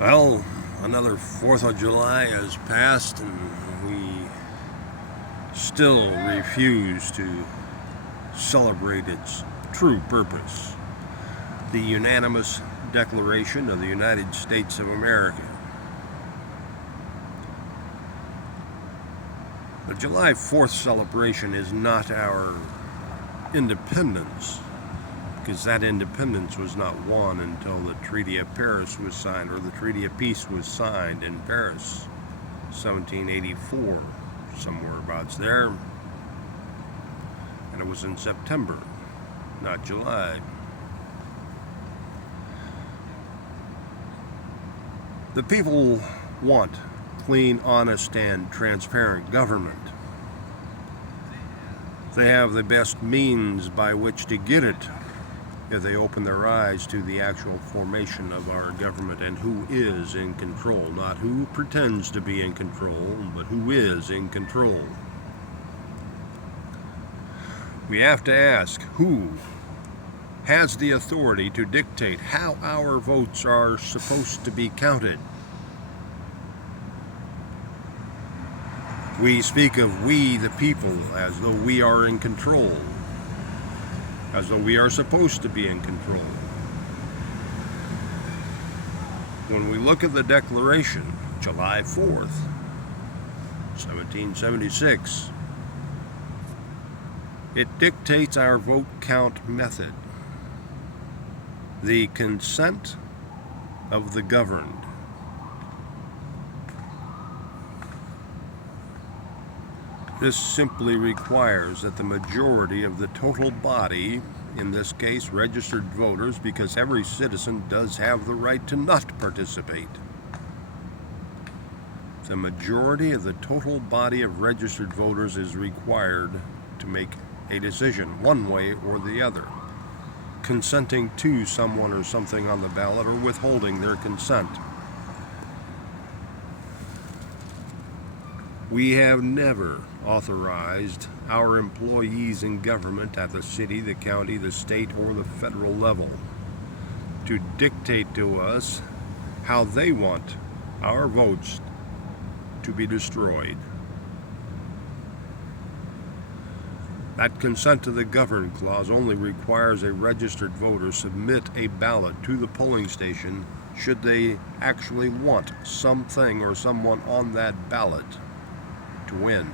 Well, another 4th of July has passed, and we still refuse to celebrate its true purpose, the unanimous Declaration of the United States of America. The July 4th celebration is not our independence, because that independence was not won until the Treaty of Paris was signed, or the Treaty of Peace was signed in Paris, 1784, somewhere abouts there. And it was in September, not July. The people want clean, honest, and transparent government. They have the best means by which to get it if they open their eyes to the actual formation of our government and who is in control. Not who pretends to be in control, but who is in control. We have to ask who has the authority to dictate how our votes are supposed to be counted. We speak of we the people as though we are in control, as though we are supposed to be in control. When we look at the Declaration, July 4th, 1776, it dictates our vote count method, the consent of the governed. This simply requires that the majority of the total body, in this case registered voters, because every citizen does have the right to not participate. The majority of the total body of registered voters is required to make a decision, one way or the other, consenting to someone or something on the ballot or withholding their consent. We have never authorized our employees in government at the city, the county, the state, or the federal level to dictate to us how they want our votes to be destroyed. That consent to the governed clause only requires a registered voter submit a ballot to the polling station should they actually want something or someone on that ballot to win.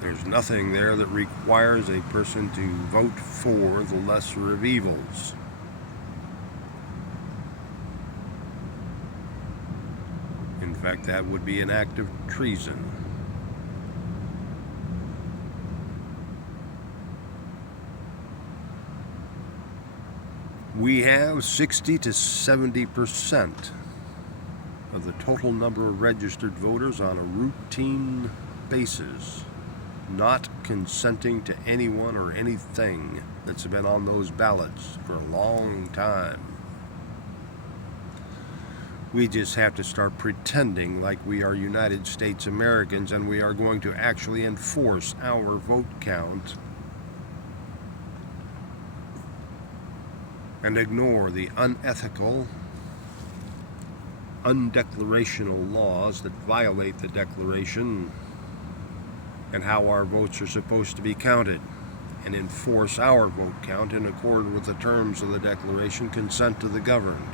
There's nothing there that requires a person to vote for the lesser of evils. In fact, that would be an act of treason. We have 60 to 70% of the total number of registered voters on a routine basis not consenting to anyone or anything that's been on those ballots for a long time. We just have to start pretending like we are United States Americans and we are going to actually enforce our vote count and ignore the unethical, undeclarational laws that violate the Declaration and how our votes are supposed to be counted, and enforce our vote count in accord with the terms of the Declaration, consent to the governed.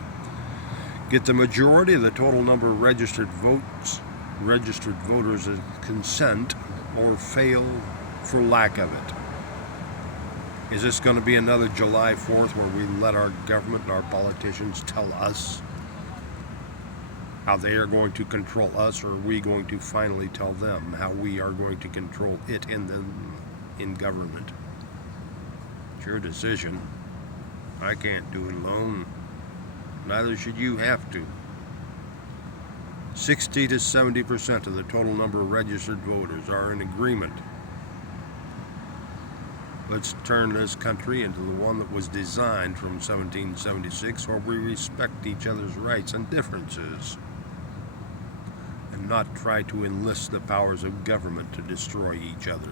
Get the majority of the total number of registered voters as consent, or fail for lack of it. Is this going to be another July 4th where we let our government and our politicians tell us how they are going to control us, or are we going to finally tell them how we are going to control it and them in government? It's your decision. I can't do it alone. Neither should you have to. 60 to 70% of the total number of registered voters are in agreement. Let's turn this country into the one that was designed from 1776, where we respect each other's rights and differences, and not try to enlist the powers of government to destroy each other.